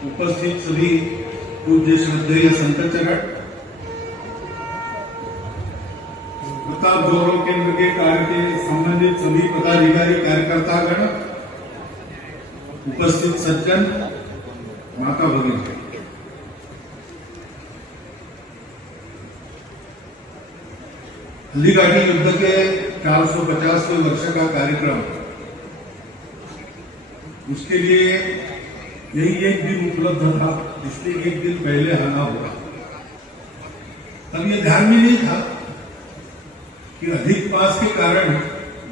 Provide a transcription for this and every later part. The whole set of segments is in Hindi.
उपस्थित सभी पूज्य श्रद्धेय संतचरण, प्रताप गौरव केंद्र के कार्य के संबंधित सभी पदाधिकारी कार्यकर्तागण, उपस्थित सज्जन, माता भगिनी, हल्दीघाटी युद्ध के 450वें वर्ष का कार्यक्रम, उसके लिए यही एक दिन उपलब्ध था, इसलिए एक दिन पहले आना होगा। तब ये ध्यान में नहीं था कि अधिक मास के कारण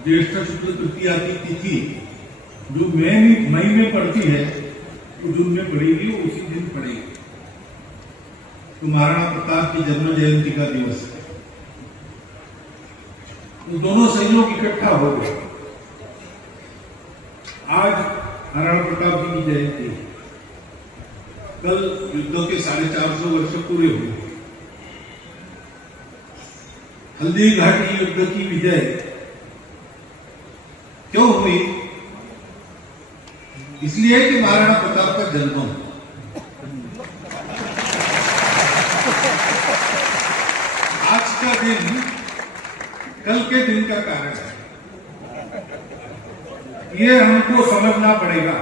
ज्येष्ठ शुक्ल तृतीया की तिथि जो मई में पड़ती है वो जून में पड़ेगी, वो उसी दिन पड़ेगी। तो महाराणा प्रताप की जन्म जयंती का दिवस है। तो दोनों संयोग इकट्ठा हो गए। आज महाराणा प्रताप जी की जयंती, कल युद्ध के 450 वर्ष पूरे हुए। हल्दीघाटी युद्ध की विजय क्यों हुई? इसलिए कि महाराणा प्रताप का जन्म, आज का दिन कल के दिन का कारण है। ये हमको समझना पड़ेगा।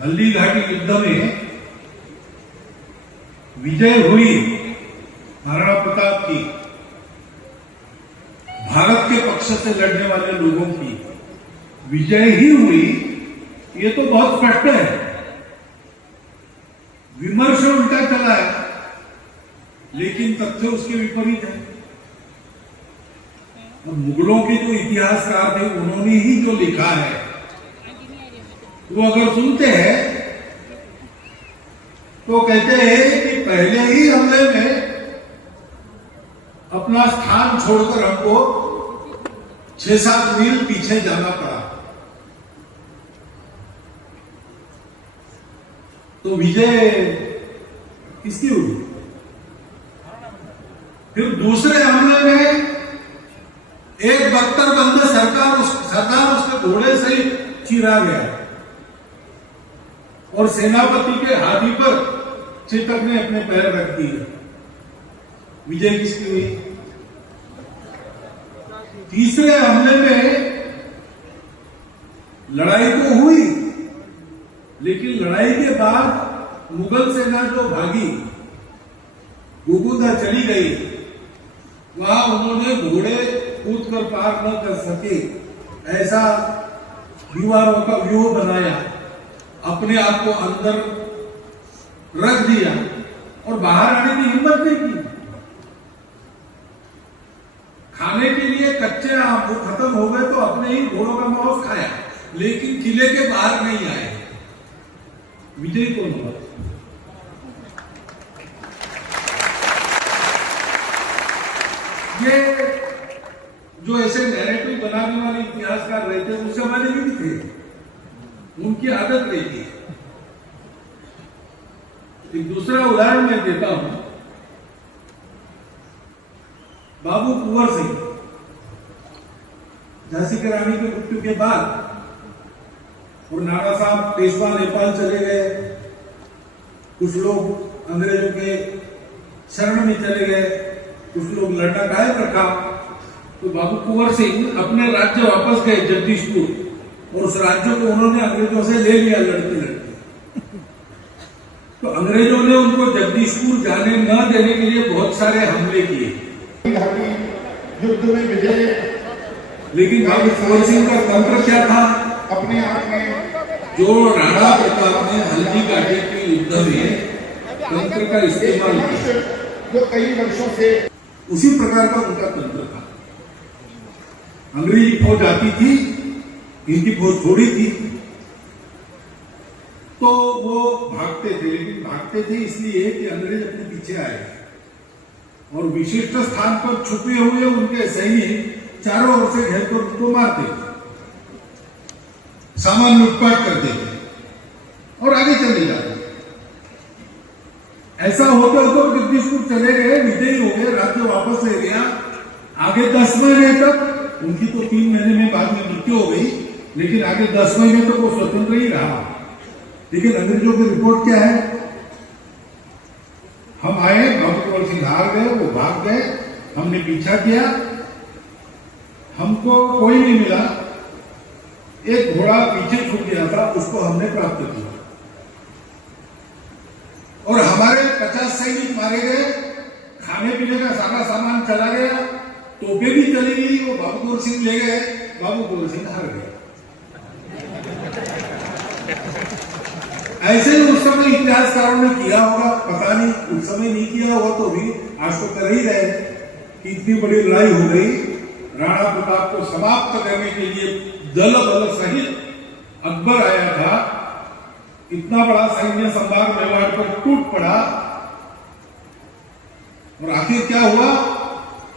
हल्दीघाटी युद्ध में विजय हुई महाराणा प्रताप की, भारत के पक्ष से लड़ने वाले लोगों की विजय ही हुई, ये तो बहुत स्पष्ट है। विमर्श उल्टा चला है, लेकिन तथ्य उसके विपरीत है। और मुगलों के जो इतिहासकार थे उन्होंने ही जो लिखा है वो अगर सुनते हैं तो कहते हैं कि पहले ही हमले में अपना स्थान छोड़कर हमको 6-7 मील पीछे जाना पड़ा। तो विजय किसकी हुई? फिर दूसरे हमले में एक बख्तरबंद सरदार उसके घोड़े से ही चीरा गया और सेनापति के हाथी पर चेतक ने अपने पैर रख दिए। विजय किसकी हुई? तीसरे हमले में लड़ाई तो हुई, लेकिन लड़ाई के बाद मुगल सेना जो भागी, गुगुदा चली गई, वहां उन्होंने घोड़े कूद कर पार न कर सके, ऐसा दीवारों का व्यूह बनाया, अपने आप को अंदर रख दिया और बाहर आने की हिम्मत नहीं की। खाने के लिए कच्चे आम वो खत्म हो गए तो अपने ही घोड़ों का मांस खाया, लेकिन किले के बाहर नहीं आए। विजय कौन हुआ? ये जो ऐसे नैरेटिव बनाने वाले इतिहासकार रहते हैं उस जमाने में भी थे, उनकी आदत रहती है। एक दूसरा उदाहरण मैं देता हूं। बाबू कुंवर सिंह, झांसी की रानी की मृत्यु के बाद और नाना साहब पेशवा नेपाल चले गए, कुछ लोग अंग्रेजों के शरण में चले गए, कुछ लोग लड़ना कायम रखा। तो बाबू कुंवर सिंह अपने राज्य वापस गए जगदीशपुर, और उस राज्य को उन्होंने अंग्रेजों से ले लिया लड़ते लड़ते। तो अंग्रेजों ने उनको जगदीशपुर जाने न देने के लिए बहुत सारे हमले किए। युद्ध में विजय, लेकिन बाबू कुंवर सिंह का तंत्र क्या था? अपने आप में जो राणा प्रताप ने हल्दीघाटी के युद्ध में तंत्र का इस्तेमाल किया, जो कई वर्षों से उसी प्रकार का उनका तंत्र था। अंग्रेजी फौज आती थी, इनकी फौज थोड़ी थी, तो वो भागते थे, लेकिन भागते थे इसलिए कि अंग्रेज अपने पीछे आए और विशिष्ट स्थान पर छुपे हुए उनके सैनिक चारों ओर से घेर कर उनको मारते थे, सामान लूटपाट करते थे और आगे चले जाते। ऐसा होते होते जगदीशपुर चले गए, विजयी हो गए, राज्य वापस ले गया। आगे 10 महीने तक, उनकी तो 3 महीने में बाद में मृत्यु हो गई, लेकिन आगे 10 महीने तक वो स्वतंत्र ही रहा। लेकिन अंग्रेजों की रिपोर्ट क्या है? हम आए, बाबू सिंह हार गए, वो भाग गए, हमने पीछा किया, हमको कोई नहीं मिला, एक घोड़ा पीछे छूट गया था, उसको हमने प्राप्त किया और हमारे 50 सैनिक मारे गए, खाने पीने का सारा सामान चला गया, तोपे भी चली गई, वो बाबू सिंह ले गए, बाबू सिंह हार गए। ऐसे ही उस समय इतिहासकारों ने किया होगा, पता नहीं, उस समय नहीं किया होगा तो भी आज तो कर ही रहे कि इतनी बड़ी लड़ाई हो गई, राणा प्रताप को समाप्त करने के लिए दल बल सहित अकबर आया था, इतना बड़ा सैन्य संभार मेवाड़ पर टूट पड़ा और आखिर क्या हुआ?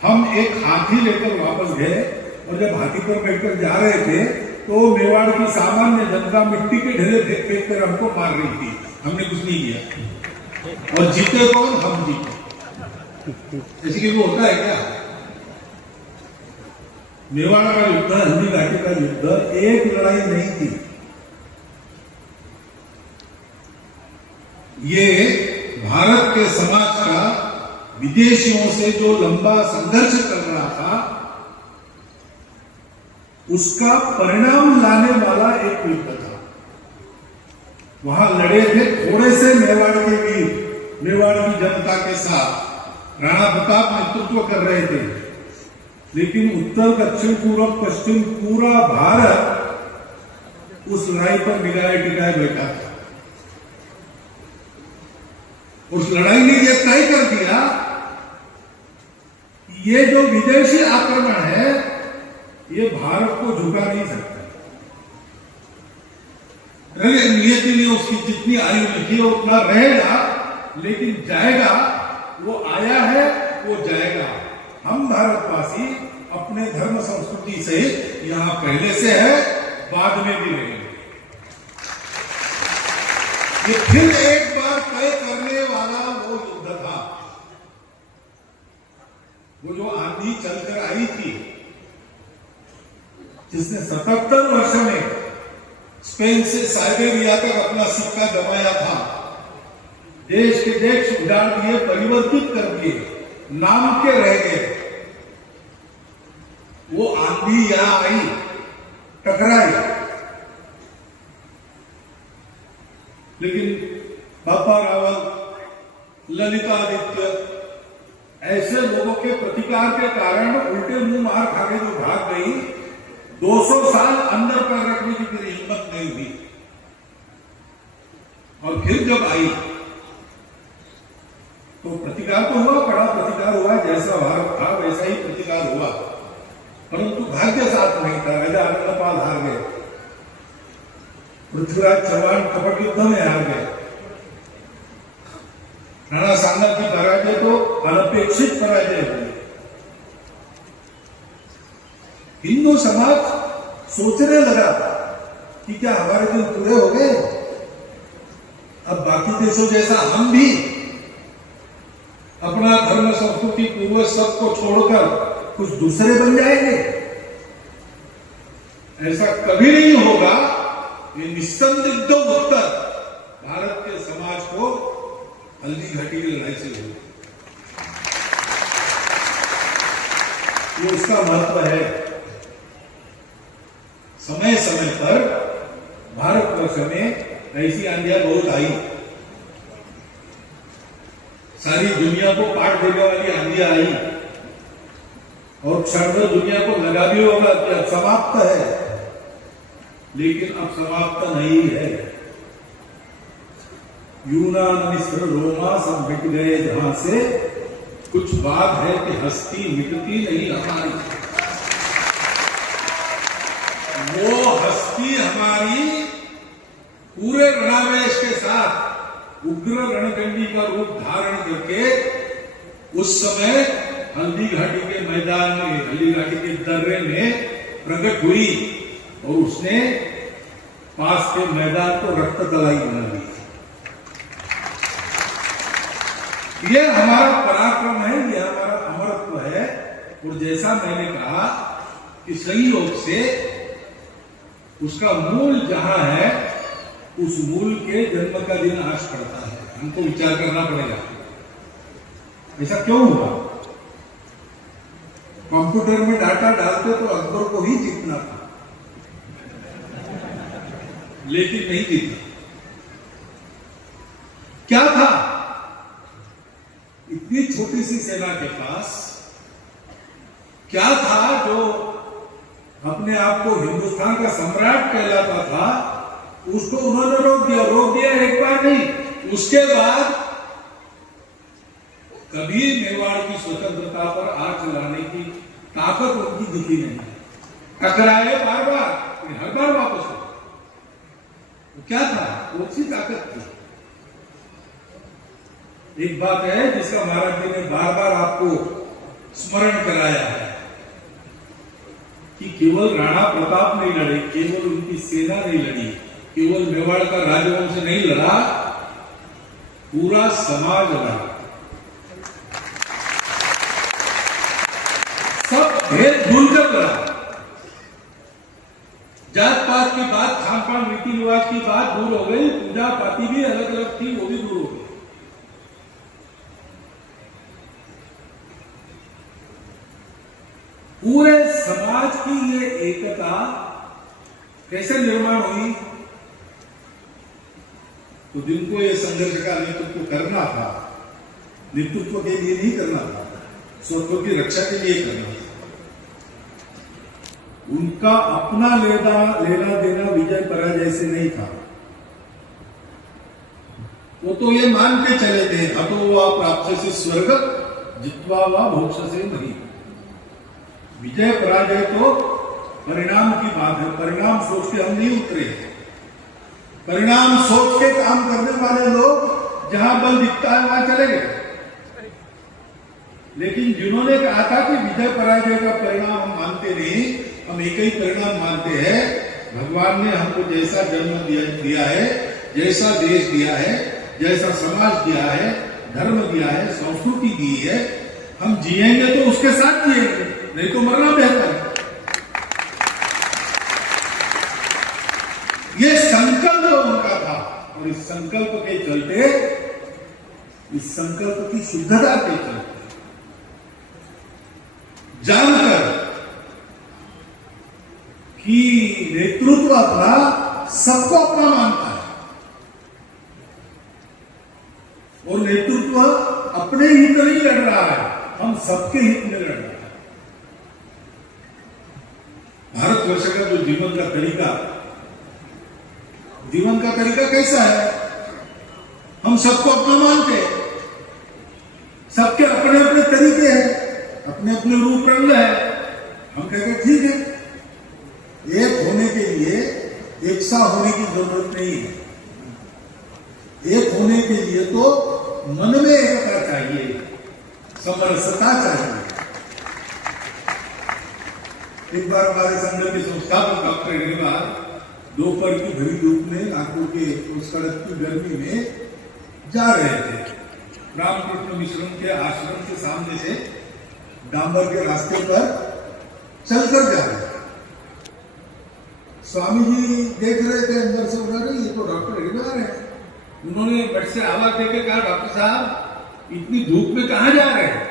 हम एक हाथी लेकर वापस गए और जब हाथी पर बैठकर जा रहे थे तो मेवाड़ की सामान्य जनता मिट्टी के ढेले फेंक फेंक कर हमको मार रही थी, हमने कुछ नहीं किया और जीते कौन? हम जीते। ऐसे कि वो होता है क्या? मेवाड़ का युद्ध, हल्दी घाटी का युद्ध एक लड़ाई नहीं थी, ये भारत के समाज का विदेशियों से जो लंबा संघर्ष कर रहा था उसका परिणाम लाने वाला एक युद्ध था। वहां लड़े थे थोड़े से मेवाड़ के वीर, मेवाड़ की जनता के साथ राणा प्रताप नेतृत्व कर रहे थे, लेकिन उत्तर दक्षिण पूर्व पश्चिम पूरा भारत उस लड़ाई पर निगाहे टिकाए बैठा था। उस लड़ाई ने यह तय कर दिया ये जो विदेशी आक्रमण है ये भारत को झुका नहीं सकता। नियति ने उसकी जितनी आयु लिखी है उतना रहेगा, लेकिन जाएगा, वो आया है, वो जाएगा। हम भारतवासी अपने धर्म संस्कृति से यहां पहले से है, बाद में भी रहेंगे। ये फिर एक बार तय करने वाला वो युद्ध था, वो जो आंधी चलकर आई थी, जिसने 77 वर्ष में स्पेन से साइबेरिया तक अपना सिक्का जमाया था, देश के देश उजाड़ दिए, परिवर्तित कर दिए, नाम के रह गए। वो आंधी यहां आई, टकराई, लेकिन बापा रावल, ललितादित्य ऐसे लोगों के प्रतिकार के कारण उल्टे मुंह मार खा के जो भाग गई, 200 साल अंदर पैर रखने की फिर हिम्मत नहीं हुई। और फिर जब आई तो प्रतिकार तो हुआ, बड़ा प्रतिकार हुआ, जैसा भारत था वैसा ही प्रतिकार हुआ, परंतु भाग्य साथ नहीं था। राजा आनंदपाल हार गए, पृथ्वीराज चौहान कपट युद्ध में हार गए, राणा सांगा की पराजय तो अनपेक्षित पराजय हुई। हिंदू समाज सोचने लगा कि क्या हमारे दिन पूरे हो गए, अब बाकी देशों जैसा हम भी अपना धर्म संस्कृति पूर्वज सब को छोड़कर कुछ दूसरे बन जाएंगे। ऐसा कभी नहीं होगा। ये निस्संदिग्ध उत्तर भारत के समाज को हल्दी घाटी की लड़ाई से हुई। ये उसका महत्व है। समय समय पर भारतवर्ष में ऐसी आंधियां बहुत आई, सारी दुनिया को पाट देने वाली आंधियां आई, और क्षण में दुनिया को लगा भी होगा कि अब समाप्त है, लेकिन अब समाप्त नहीं है। यूनान मिस्र रोमा सब मिट गए जहां से, कुछ बात है कि हस्ती मिटती नहीं हमारी। वो हस्ती हमारी पूरे रणावेश के साथ उग्र रणकंडी का रूप धारण करके उस समय हल्दी घाटी के मैदान में, हल्दी घाटी के दर्रे में प्रकट हुई और उसने पास के मैदान को रक्त तलाई बना दी। ये हमारा पराक्रम है, ये हमारा अमरत्व है। और जैसा मैंने कहा कि संयोग से उसका मूल जहां है उस मूल के जन्म का दिन आज पड़ता है। हमको विचार करना पड़ेगा, ऐसा क्यों हुआ? कंप्यूटर में डाटा डालते तो अकबर को ही जीतना था, लेकिन नहीं जीता। क्या था? इतनी छोटी सी सेना के पास क्या था जो अपने आप को हिंदुस्तान का सम्राट कहलाता था? उसको उन्होंने रोक दिया एक बार नहीं, उसके बाद कभी मेवाड़ की स्वतंत्रता पर आंच लाने की ताकत उनकी दिखी नहीं। टकराए बार बार, हर बार वापस हो। तो क्या था? कौन सी ताकत थी? एक बात है जिसका महाराज जी ने बार बार आपको स्मरण कराया है कि केवल राणा प्रताप नहीं लड़े, केवल उनकी सेना नहीं लड़ी, केवल मेवाड़ का राजवंश नहीं लड़ा, पूरा समाज लड़ा। सब भेद भूलकर लड़ा। जात पात की बात, खान पान रीति रिवाज की बात दूर हो गई, पूजा पाती भी अलग अलग थी, वो भी दूर हो गई। पूरे समाज की ये एकता कैसे निर्माण हुई? तो जिनको ये संघर्ष का नेतृत्व करना था, नेतृत्व के लिए नहीं करना था, स्वत्व की रक्षा के लिए करना था। उनका अपना लेना देना विजय पराजय से नहीं था। वो तो ये मान के चले थे, अतो वा प्राप्त से स्वर्ग जित्वा वा मोक्ष से नहीं। विजय पराजय तो परिणाम की बात है। परिणाम सोच के हम नहीं उतरे। परिणाम सोच के काम करने वाले लोग जहां बल दिखता है वहां चले गए। लेकिन जिन्होंने कहा था कि विजय पराजय का परिणाम हम मानते नहीं, हम एक ही परिणाम मानते हैं, भगवान ने हमको जैसा जन्म दिया है, जैसा देश दिया है, जैसा समाज दिया है, धर्म दिया है, संस्कृति दी है, हम जिएंगे तो उसके साथ जिएंगे, नहीं तो मरना बेहतर है। ये संकल्प उनका था और इस संकल्प के चलते, इस संकल्प की शुद्धता के चलते जानकर कि नेतृत्व अपना सबको अपना मानता है और नेतृत्व अपने हित नहीं लड़ रहा है, हम सबके हित में लड़ रहा है। भारतवर्ष का जो जीवन का तरीका कैसा है? हम सबको अपना मानते हैं, सबके अपने अपने तरीके हैं, अपने अपने रूप रंग है। हम कहते हैं ठीक है, एक होने के लिए एक सा होने की जरूरत नहीं है। एक होने के लिए तो मन में एकता चाहिए, समरसता चाहिए। एक बार हमारे संघ के संस्थापक डॉक्टर अग्रवाल दोपहर की भरी धूप में नागपुर के उस सड़क की गर्मी में जा रहे थे। रामकृष्ण मिश्रम के आश्रम के सामने से डांबर के रास्ते पर चलकर जा रहे थे। स्वामी जी देख रहे थे अंदर से, उन्होंने ये तो डॉक्टर अग्रवाल है। उन्होंने बट से आवाज देकर कहा, डॉक्टर साहब इतनी धूप में कहां जा रहे हैं?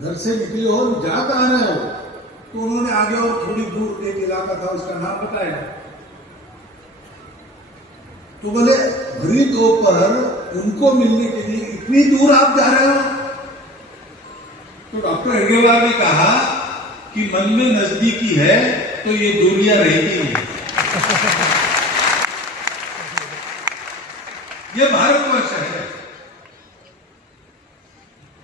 घर से निकले हो, जा कहां रहे हो? तो उन्होंने आगे और थोड़ी दूर एक इलाका था, उसका नाम बताया। तो बोले भरी दोपहर उनको मिलने के लिए इतनी दूर आप जा रहे हो? तो डॉक्टर अग्रवाल ने कहा कि मन में नजदीकी है तो ये दूरियां रहेगी नहीं। ये भारतवर्ष है।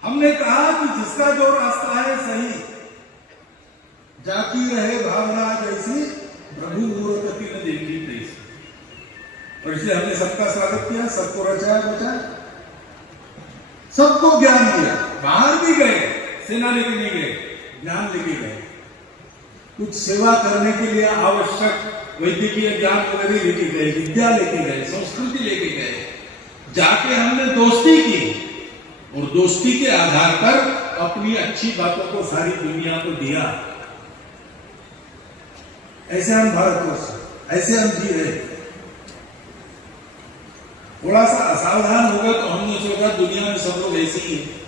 हमने कहा कि जिसका जो रास्ता है सही, जाती रहे भावना जैसी, प्रभु मूर्ति ने देखी तैसी। और इसलिए हमने सबका स्वागत किया, सबको रचाया बचाया, सबको ज्ञान दिया। बाहर भी गए, सेना लेके नहीं गए, ज्ञान लेके गए। कुछ सेवा करने के लिए आवश्यक वैद्यकीय ज्ञान वगैरह लेके गए, विद्या लेके गए, संस्कृति लेके गए। जाके हमने दोस्ती की और दोस्ती के आधार पर अपनी अच्छी बातों को सारी दुनिया को दिया। ऐसे हम भारतवर्ष, ऐसे हम जी रहे। थोड़ा सा असावधान हो गए तो हमने सोचा दुनिया में सब लोग ऐसे ही हैं।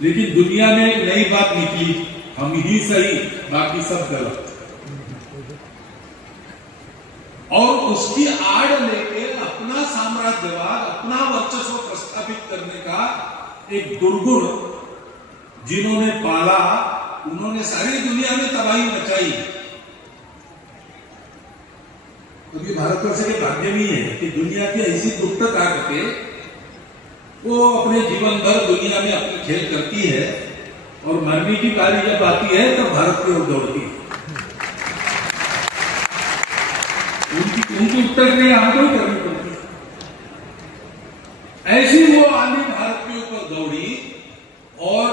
लेकिन दुनिया में एक नई बात निकली, हम ही सही बाकी सब गलत। और उसकी आड़ लेके अपना साम्राज्यवाद, अपना वर्चस्व प्रस्थापित करने का एक दुर्गुण जिन्होंने पाला, उन्होंने सारी दुनिया में तबाही मचाई। क्योंकि भारतवर्ष के भाग्य में है कि दुनिया की ऐसी दुष्ट ताकतें वो अपने जीवन भर दुनिया में अपने खेल करती है और मरने की बारी जब आती है तो भारत की ओर दौड़ती है। उनकी उत्तर में हमको ही करनी पड़ती है। ऐसी वो आंधी भारत के ऊपर दौड़ी और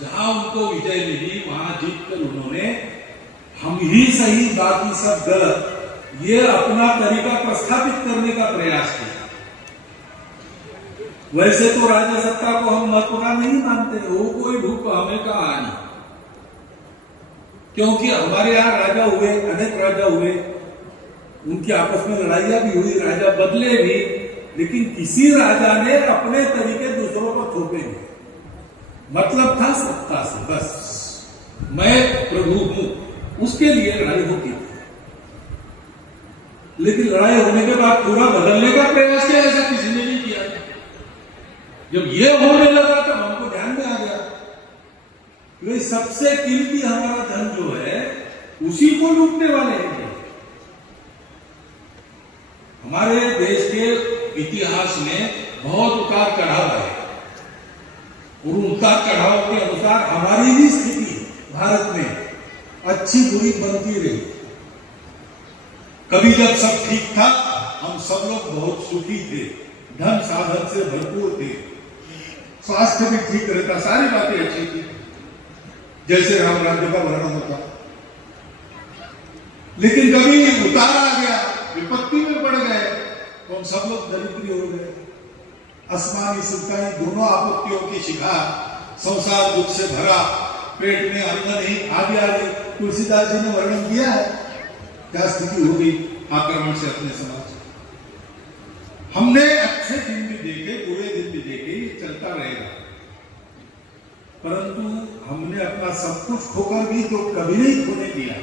जहां उनको विजय मिली वहां जीतकर उन्होंने हम ही सही बाकी सब गलत ये अपना तरीका प्रस्थापित करने का प्रयास किया। वैसे तो राजा सत्ता को हम महत्वपूर्ण नहीं मानते, वो कोई भूख हमें कहा नहीं, क्योंकि हमारे यहां राजा हुए, अनेक राजा हुए, उनकी आपस में लड़ाइयां भी हुई, राजा बदले भी, लेकिन किसी राजा ने अपने तरीके दूसरों को थोपे नहीं। मतलब था सत्ता से, बस मैं प्रभु हूं, उसके लिए लड़ाई होती थी। लेकिन लड़ाई होने के बाद पूरा बदलने का प्रयास किया, ऐसा किसी ने नहीं किया। जब ये होने लगा तब हमको ध्यान में आ गया कि सबसे कीमती हमारा धन जो है उसी को लूटने वाले हैं। हमारे देश के इतिहास में बहुत उतार चढ़ाव है और उतार चढ़ाव के अनुसार हमारी भी स्थिति भारत में अच्छी बुरी बनती रही। कभी जब सब ठीक था, हम सब लोग बहुत सुखी थे, धन साधन से भरपूर थे, स्वास्थ्य भी ठीक रहता, सारी बातें अच्छी थी, जैसे राम राज्य का वर्णन होता। लेकिन कभी उतार आ गया, विपत्ति में पड़ गए तो हम सब लोग दरिद्री हो गए। आसमानी सुल्तानी दोनों आपत्तियों की शिखा, संसार दुख से भरा, पेट में अन्न नहीं, आदि तुलसीदास जी ने वर्णन किया है क्या स्थिति हो गई आक्रमण से अपने समाज। हमने अच्छे दिन भी देखे, बुरे दिन भी देखे, ये चलता रहेगा, परंतु हमने अपना सब कुछ खोकर भी तो कभी नहीं खोने दिया।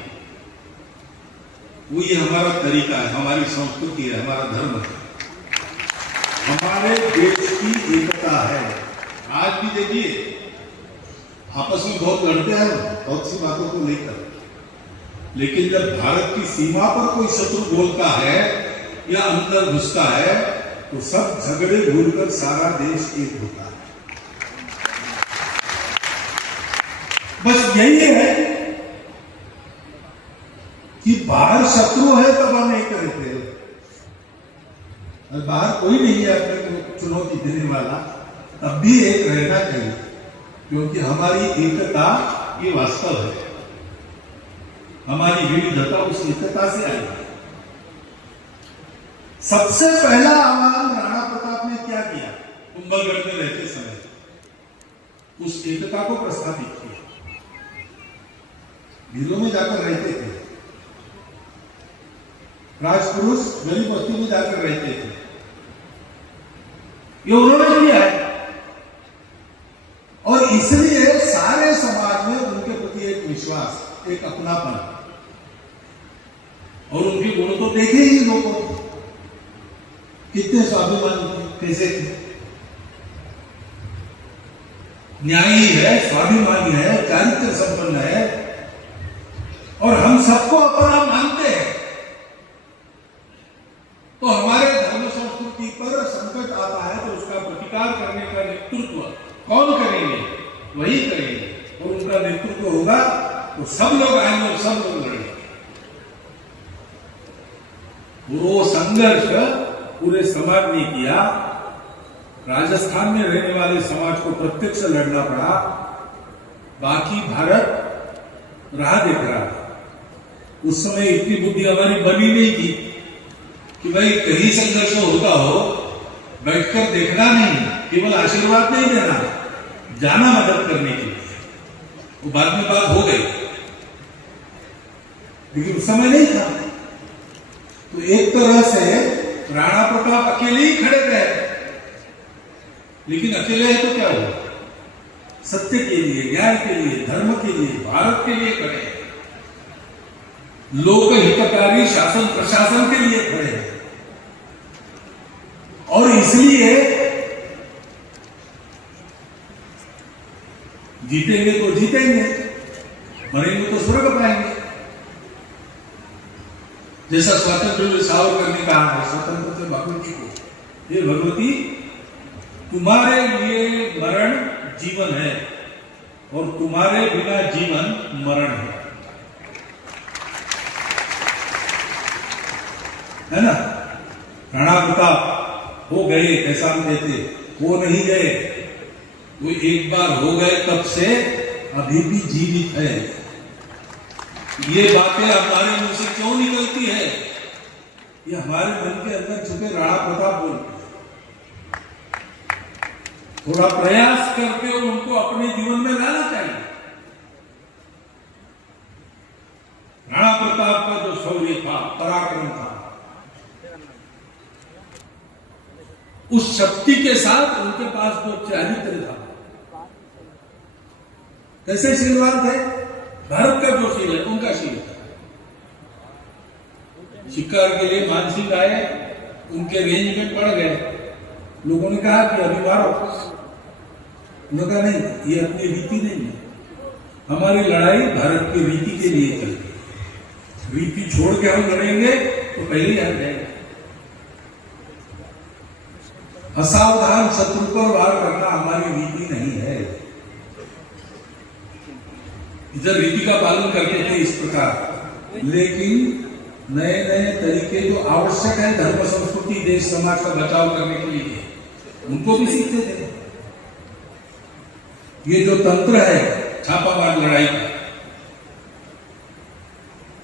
वो ये हमारा तरीका है, हमारी संस्कृति है, हमारा धर्म है, हमारे देश की एकता है। आज भी देखिए आपस में बहुत लड़ते हैं बहुत सी बातों को लेकर, लेकिन जब भारत की सीमा पर कोई शत्रु बोलता है या अंदर घुसता है तो सब झगड़े भूलकर सारा देश एक होता है। बस यही है कि बाहर शत्रु है तब हम एक रहते हैं, और बाहर कोई नहीं है अपने को चुनौती देने वाला, तब भी एक रहना चाहिए, क्योंकि हमारी एकता ये वास्तव है, हमारी विविधता उस एकता से आई है। सबसे पहला आह्वान राणा प्रताप ने क्या किया? कुंभलगढ़ में रहते समय उस एकता को प्रस्थापित किया। ढीलों में जाकर रहते थे, राजपुरुष गरीब बस्ती में जाकर रहते थे, ये उन्होंने किया है। और इसलिए सारे समाज में उनके प्रति एक विश्वास, एक अपनापन, और उनके गुण तो देखे ही लोगों, कितने स्वाभिमानी थे, कैसे थे, न्यायी है, स्वाभिमानी है, चारित्र संपन्न है, और हम सबको अपना मानते हैं। तो हमारे धर्म संस्कृति पर संकट आता है तो उसका प्रतिकार करने का नेतृत्व कौन करेंगे? वही करेंगे, और उनका नेतृत्व होगा तो सब लोग आएंगे और सब लोग लड़ेंगे। वो संघर्ष पूरे समाज ने किया। राजस्थान में रहने वाले समाज को प्रत्यक्ष लड़ना पड़ा, बाकी भारत राह देख रहा था। उस समय इतनी बुद्धि हमारी बनी नहीं थी कि भाई कहीं संघर्ष होता हो बैठकर देखना नहीं, केवल आशीर्वाद नहीं देना, जाना मदद करने के लिए। वो बाद में बात हो गई, लेकिन उस समय नहीं था। तो एक तरह से राणा प्रताप अकेले ही खड़े रहे, लेकिन अकेले है तो क्या हुआ? सत्य के लिए, न्याय के लिए, धर्म के लिए, भारत के लिए खड़े हैं, लोक हितकारी शासन प्रशासन के लिए खड़े हैं। और इसलिए जीतेंगे तो जीतेंगे, मरेंगे तो स्वर्ग पाएंगे। जैसा स्वातंत्र सावरकर ने कहा है, स्वतंत्र से भगवती को, ये भगवती तुम्हारे लिए मरण जीवन है और तुम्हारे बिना जीवन मरण है ना? राणा प्रताप हो गए कैसा हम कहते, वो नहीं गए, वो एक बार हो गए तब से अभी भी जीवित है। ये बातें हमारे मुंह से क्यों निकलती है? ये हमारे मन के अंदर छुपे राणा प्रताप बोलते हैं। थोड़ा प्रयास करके उनको अपने जीवन में लाना चाहिए। राणा प्रताप का जो शौर्य था, पराक्रम था, उस शक्ति के साथ उनके पास जो चारित्र था, कैसे शीलवान थे? भारत का जो शील है उनका शील था। शिकार के लिए मानसिंह आए, उनके रेंज में पड़ गए, लोगों ने कहा कि अभी मारो, उन्होंने कहा नहीं, ये अपनी रीति नहीं है, हमारी लड़ाई भारत की रीति के लिए चलती, रीति छोड़ के हम लड़ेंगे तो पहले ही हार जाएंगे। असावधान शत्रु पर वार करना हमारी रीति नहीं है। इधर रीति का पालन करते थे इस प्रकार, लेकिन नए नए तरीके जो आवश्यक है धर्म संस्कृति देश समाज का बचाव करने के लिए, उनको भी सीखते थे। ये जो तंत्र है छापामार लड़ाई का,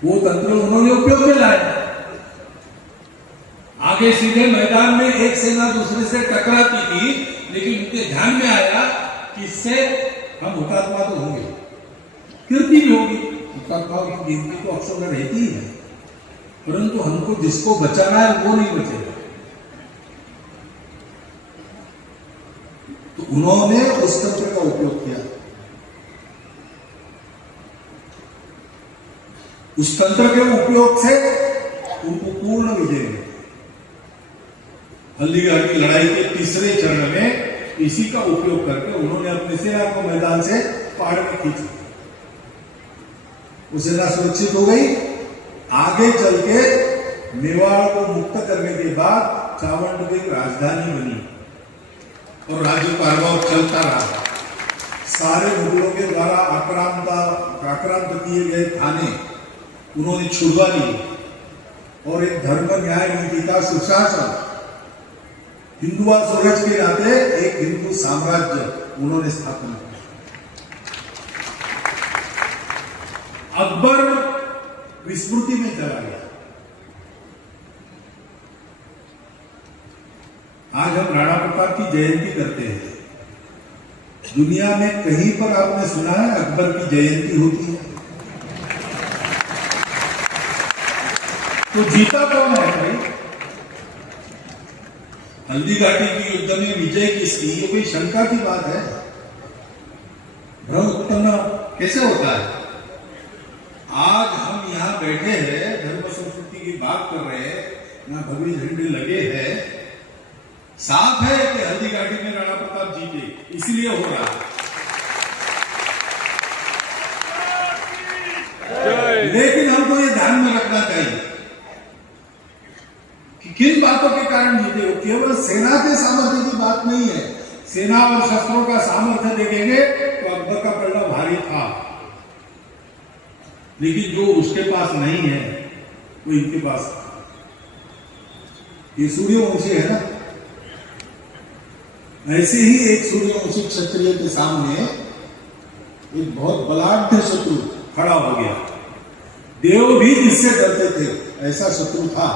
वो तंत्र उन्होंने उपयोग में लाया। आगे सीधे मैदान में एक सेना दूसरे से टकराती थी, लेकिन उनके ध्यान में आया कि इससे हम हुतात्मा तो होंगे, कीर्ति भी होगी, हुतात्माओं की गिनती तो अक्सर रहती ही है, परंतु हमको जिसको बचाना है वो नहीं बचेगा। तो उन्होंने उस तंत्र का उपयोग किया। उस तंत्र के उपयोग से उनको पूर्ण विजय मिला। हल्दीघाटी की लड़ाई के तीसरे चरण में इसी का उपयोग करके उन्होंने अपनी सेना को मैदान से पहाड़ में खींचा। वो सेना सुरक्षित हो गई। आगे चल के मेवाड़ को मुक्त करने के बाद चावंड की राजधानी बनी और राज्य कारभार चलता रहा। सारे मुगलों के द्वारा आक्रांत किए गए थाने उन्होंने छुड़वा लिए और एक धर्म न्याय नीति का सुशासन, हिंदुआ सूरज के नाते एक हिंदू साम्राज्य उन्होंने स्थापना किया। अकबर विस्मृति में चला गया। आज हम राणा प्रताप की जयंती करते हैं। दुनिया में कहीं पर आपने सुना है अकबर की जयंती होती है? तो जीता कौन है भाई? हल्दीघाटी की युद्ध में विजय किसकी, ये कोई शंका की बात है? भ्रम उत्पन्न कैसे होता है? आज हम यहाँ बैठे हैं, धर्म संस्कृति की बात कर रहे हैं, यहाँ भगवी झंडे लगे हैं, साफ है कि हल्दीघाटी में राणा प्रताप जीते, इसलिए हो रहा है। लेकिन हमको ये ध्यान में रखना चाहिए कि किन बातों के कारण जीते हो। केवल सेना के सामर्थ्य की बात नहीं है। सेना और शस्त्रों का सामर्थ्य देखेंगे तो अकबर का पलड़ा भारी था, लेकिन जो उसके पास नहीं है वो इनके पास था। ये सूर्यवंशी है ना, ऐसे ही एक सूर्यवंशी क्षत्रिय के सामने एक बहुत बलाढ्य शत्रु खड़ा हो गया। देव भी जिससे डरते थे ऐसा शत्रु था।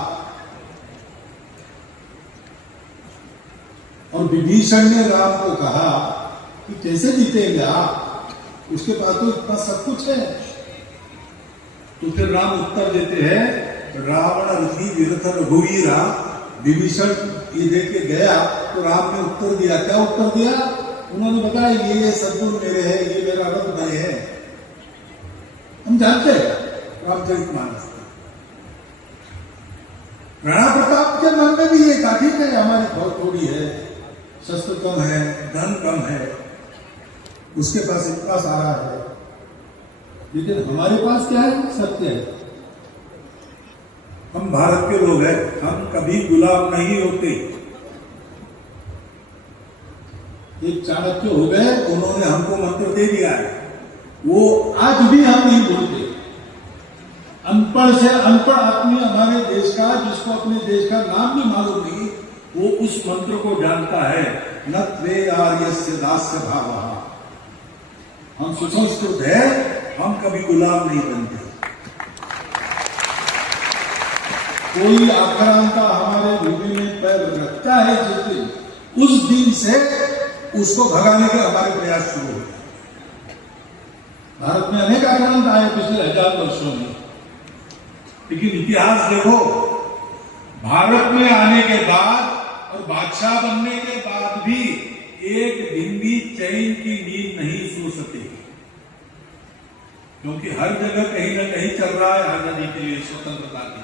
और विभीषण ने राम को कहा कि कैसे जीतेंगे आप, उसके पास तो इतना सब कुछ है। तो फिर राम उत्तर देते हैं, रावण रथी विरथ रघुवीरा विभीषण ये देख के गया तो राम ने उत्तर दिया। क्या उत्तर दिया? उन्होंने बताया ये सद्गुण मेरे हैं, ये मेरा रथ बने हैं। हम जानते हैं रामचरितमानस। राणा प्रताप के मन में भी ये था, ठीक है हमारी फौज थोड़ी है, शस्त्र कम है, धन कम है, उसके पास इतना सारा है, लेकिन हमारे पास क्या है? सत्य है। हम भारत के लोग हैं, हम कभी गुलाम नहीं होते। एक चाणक्य हो गए, उन्होंने हमको मंत्र दे दिया है, वो आज भी हम नहीं बोलते। अनपढ़ से अनपढ़ आदमी हमारे देश का, जिसको अपने देश का नाम भी मालूम नहीं, वो उस मंत्र को जानता है, न त्वे आर्यस्य दास्य भावः। हम सुसंस्कृत है, हम कभी गुलाम नहीं बनते। कोई आक्रांता हमारे भूमि में पैर रखता है जिस दिन, उस दिन से उसको भगाने के हमारे प्रयास शुरू हो गए। भारत में अनेक आक्रांत आए पिछले 1000 वर्षों में, लेकिन इतिहास देखो, भारत में आने के बाद और बादशाह बनने के बाद भी एक दिन भी चैन की नींद नहीं सो सके, क्योंकि हर जगह कहीं ना कहीं चल रहा है आजादी के लिए, स्वतंत्रता के लिए।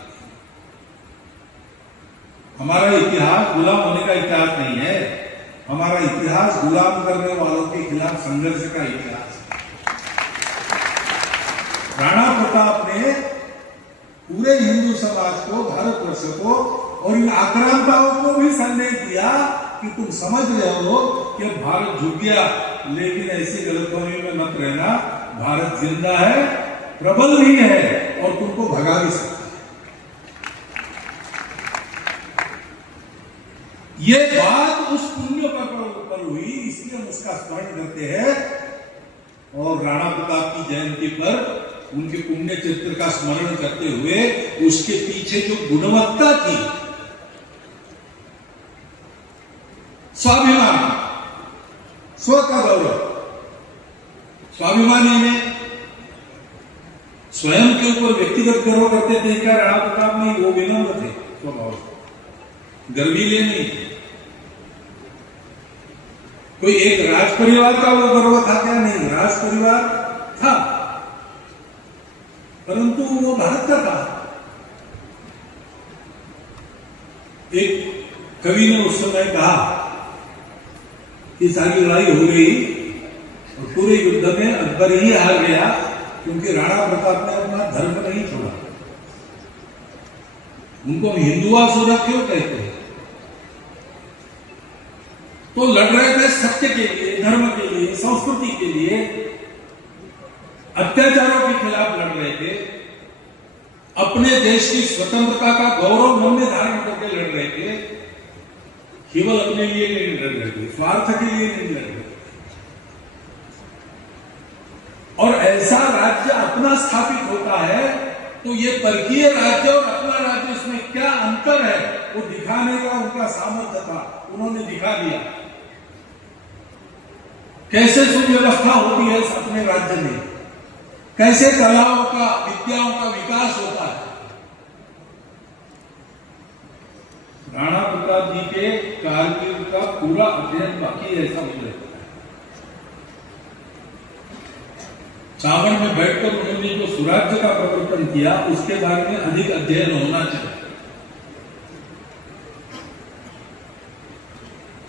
हमारा इतिहास गुलाम होने का इतिहास नहीं है, हमारा इतिहास गुलाम करने वालों के खिलाफ संघर्ष का इतिहास है। राणा प्रताप ने पूरे हिंदू समाज को, भारतवर्ष को और इन आक्रांताओं को भी संदेश दिया कि तुम समझ रहे हो कि भारत झुक गया, लेकिन ऐसी गलतफहमी में मत रहना, भारत जिंदा है, प्रबल नहीं है और तुमको भगा भी सकता है। ये बात उस पुण्य पर हुई, इसलिए हम उसका स्मरण करते हैं और राणा प्रताप की जयंती पर उनके पुण्य चरित्र का स्मरण करते हुए उसके पीछे जो गुणवत्ता थी, स्वाभिमान, स्व का गौरव, स्वाभिमानी में स्वयं के ऊपर व्यक्तिगत गर्व करते थे क्या राणा प्रताप नहीं? वो विनम्र थे स्वभाव से, गर्वीले नहीं थे। कोई एक राज परिवार का वो गर्व था क्या? नहीं, राज परिवार था, परंतु वो भारत का था। एक कवि ने उस समय कहा कि सारी लड़ाई हो गई और पूरे युद्ध में अकबर ही हार गया, क्योंकि राणा प्रताप ने अपना धर्म नहीं छोड़ा। उनको हिंदुआ सुधा क्यों कहते हैं? तो लड़ रहे थे सत्य के लिए, धर्म के लिए, संस्कृति के लिए, अत्याचारों के खिलाफ लड़ रहे थे, अपने देश की स्वतंत्रता का गौरव मन में धारण करके लड़ रहे थे, केवल अपने लिए नहीं लड़ रहे थे, स्वार्थ के लिए नहीं लड़ रहे थे। और ऐसा राज्य अपना स्थापित होता है तो ये परकीय राज्य और अपना राज्य, इसमें क्या अंतर है वो दिखाने का उनका सामर्थ्य था, उन्होंने दिखा दिया। कैसे सुव्यवस्था होती है अपने राज्य में, कैसे कलाओं का, विद्याओं का विकास होता है। राणा प्रताप जी के कारगिल का पूरा अध्ययन बाकी है, ऐसा मुझे लगता है। सावन में बैठकर उन्होंने जो सुराज्य का प्रवर्तन किया, उसके बारे में अधिक अध्ययन होना चाहिए।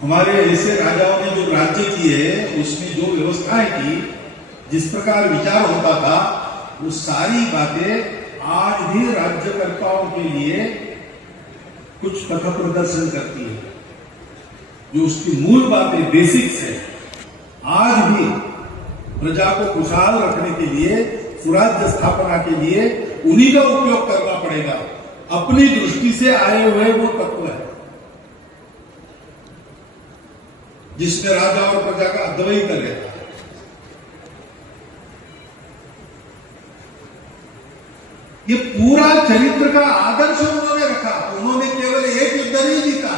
हमारे ऐसे राजाओं ने जो राज्य किए, उसमें जो व्यवस्थाएं की, जिस प्रकार विचार होता था, वो सारी बातें आज भी राज्यकर्ताओं के लिए कुछ पथ प्रदर्शन करती है। जो उसकी मूल बातें, बेसिक्स है, आज भी प्रजा को खुशहाल रखने के लिए, सुराज्य स्थापना के लिए उन्हीं का उपयोग करना पड़ेगा। अपनी दृष्टि से आए हुए वो तत्व है जिसमें राजा और प्रजा का अद्वैत रहता है। ये पूरा चरित्र का आदर्श उन्होंने रखा। उन्होंने केवल एक युद्ध नहीं जीता,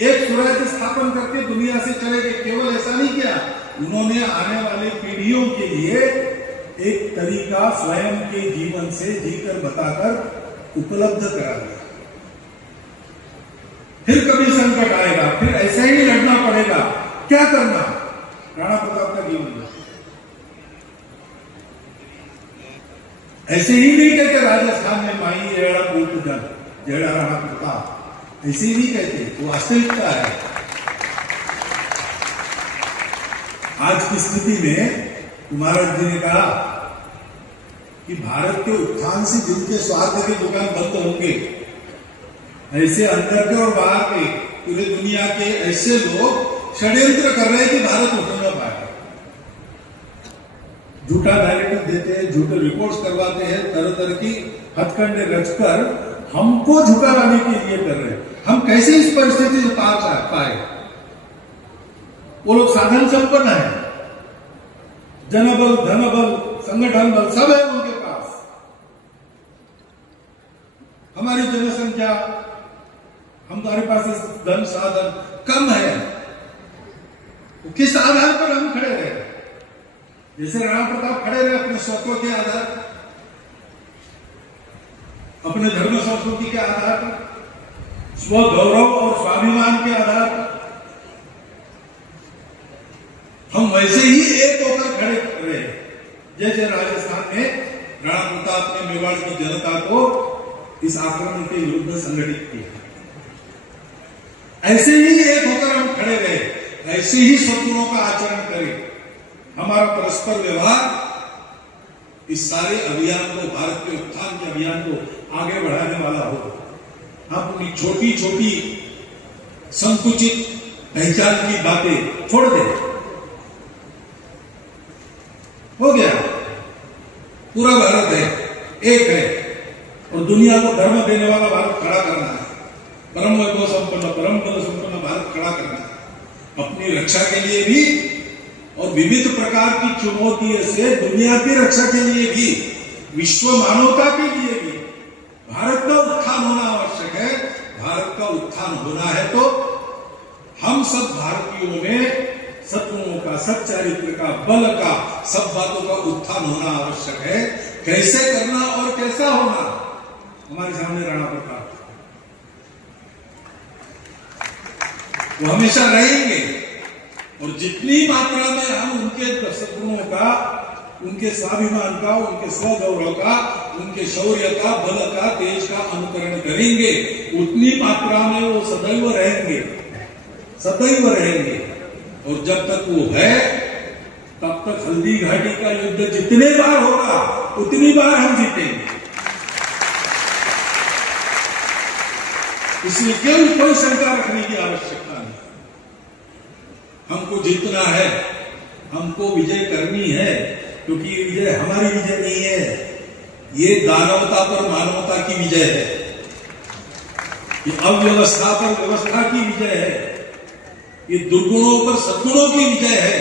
एक स्वराज्य स्थापन करके दुनिया से चले गए, केवल ऐसा नहीं किया। उन्होंने आने वाले पीढ़ियों के लिए एक तरीका स्वयं के जीवन से जीकर बताकर उपलब्ध करा दिया। फिर कभी संकट आएगा, फिर ऐसा ही लड़ना पड़ेगा। क्या करना? राणा प्रताप का जीवन ऐसे ही नहीं कहते राजस्थान में माई एड़ा पूत जन जेड़ा राणा प्रताप, ऐसे ही नहीं कहते, वो वास्तविकता है। आज की स्थिति में महाराज जी ने कहा कि भारत के उत्थान से जिनके स्वार्थ के दुकान बंद होंगे, ऐसे अंदर के और बाहर के पूरे दुनिया के ऐसे लोग षड्यंत्र कर रहे हैं कि भारत उठ न पाए, झूठा डायरेक्टिव देते हैं, झूठे रिपोर्ट्स करवाते हैं, तरह तरह की हथकंडे रचकर हमको झुका लाने के लिए कर रहे हैं। हम कैसे इस परिस्थिति से पाए? वो लोग साधन संपन्न है, जनबल, धनबल, संगठन बल सब है उनके पास। हमारी जनसंख्या, हमारे पास धन साधन कम है। तो किस आधार पर हम खड़े रहे? जैसे राणा प्रताप खड़े रहे अपने स्वत्व के आधार पर, अपने धर्म संस्कृति के आधार पर, स्व गौरव और स्वाभिमान के आधार पर। हम वैसे ही एक होकर खड़े रहे, जैसे राजस्थान में राणा प्रताप ने मेवाड़ की जनता को इस आक्रमण के विरुद्ध संगठित किया। ऐसे ही एक होकर हम खड़े रहे, ऐसे ही शत्रुओं का आचरण करें। हमारा परस्पर व्यवहार इस सारे अभियान को, भारत के उत्थान के अभियान को आगे बढ़ाने वाला हो। हम अपनी छोटी छोटी संकुचित पहचान की बातें छोड़ दें। हो गया, पूरा भारत है, एक है, और दुनिया को धर्म देने वाला भारत खड़ा करना है। परम वैभव संपन्न, परम बल संपन्न भारत खड़ा करना है, अपनी रक्षा के लिए भी और विविध प्रकार की चुनौतियों से दुनिया की रक्षा के लिए भी, विश्व मानवता के लिए भी भारत का उत्थान होना आवश्यक है। भारत का उत्थान होना है तो हम सब भारतीयों में सत्गुणों का, सच्चारित्र का, बल का, सब बातों का उत्थान होना आवश्यक है। कैसे करना और कैसा होना, हमारे सामने राणा प्रताप, वो हमेशा रहेंगे। और जितनी मात्रा में हम उनके सद्गुणों का, उनके स्वाभिमान का, उनके स्वगौरव का, उनके शौर्य का, बल का, तेज का अनुकरण करेंगे, उतनी मात्रा में वो सदैव रहेंगे, सदैव रहेंगे। और जब तक वो है, तब तक हल्दी घाटी का युद्ध जितने बार होगा उतनी बार हम जीतेंगे। इसलिए केवल कोई शंका रखने की आवश्यकता नहीं। हमको जीतना है, हमको विजय करनी है, क्योंकि ये विजय हमारी विजय नहीं है, ये दानवता पर मानवता की विजय है, ये अव्यवस्था पर व्यवस्था की विजय है, ये दुर्गुणों पर सद्गुणों की विजय है,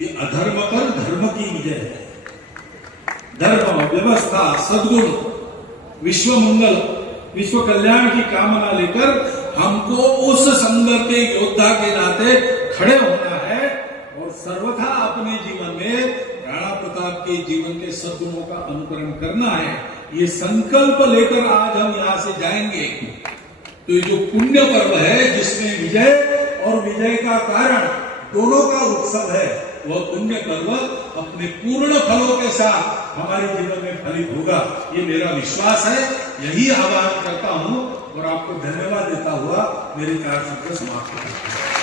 ये अधर्म पर धर्म की विजय है। धर्म, व्यवस्था, सद्गुण, विश्व मंगल, विश्व कल्याण की कामना लेकर हमको उस संघ के योद्धा के नाते खड़े होना है और सर्वथा अपने जीवन में राणा प्रताप के जीवन के सद्गुणों का अनुकरण करना है। ये संकल्प लेकर आज हम यहां से जाएंगे तो ये जो पुण्य पर्व है, जिसमें विजय और विजय का कारण दोनों का उत्सव है, वह पुण्य पर्व अपने पूर्ण फलों के साथ हमारे जीवन में फलित होगा, ये मेरा विश्वास है। यही आह्वान करता हूं और आपको धन्यवाद देता हुआ मेरे 4 शब्द समाप्त करता हूं।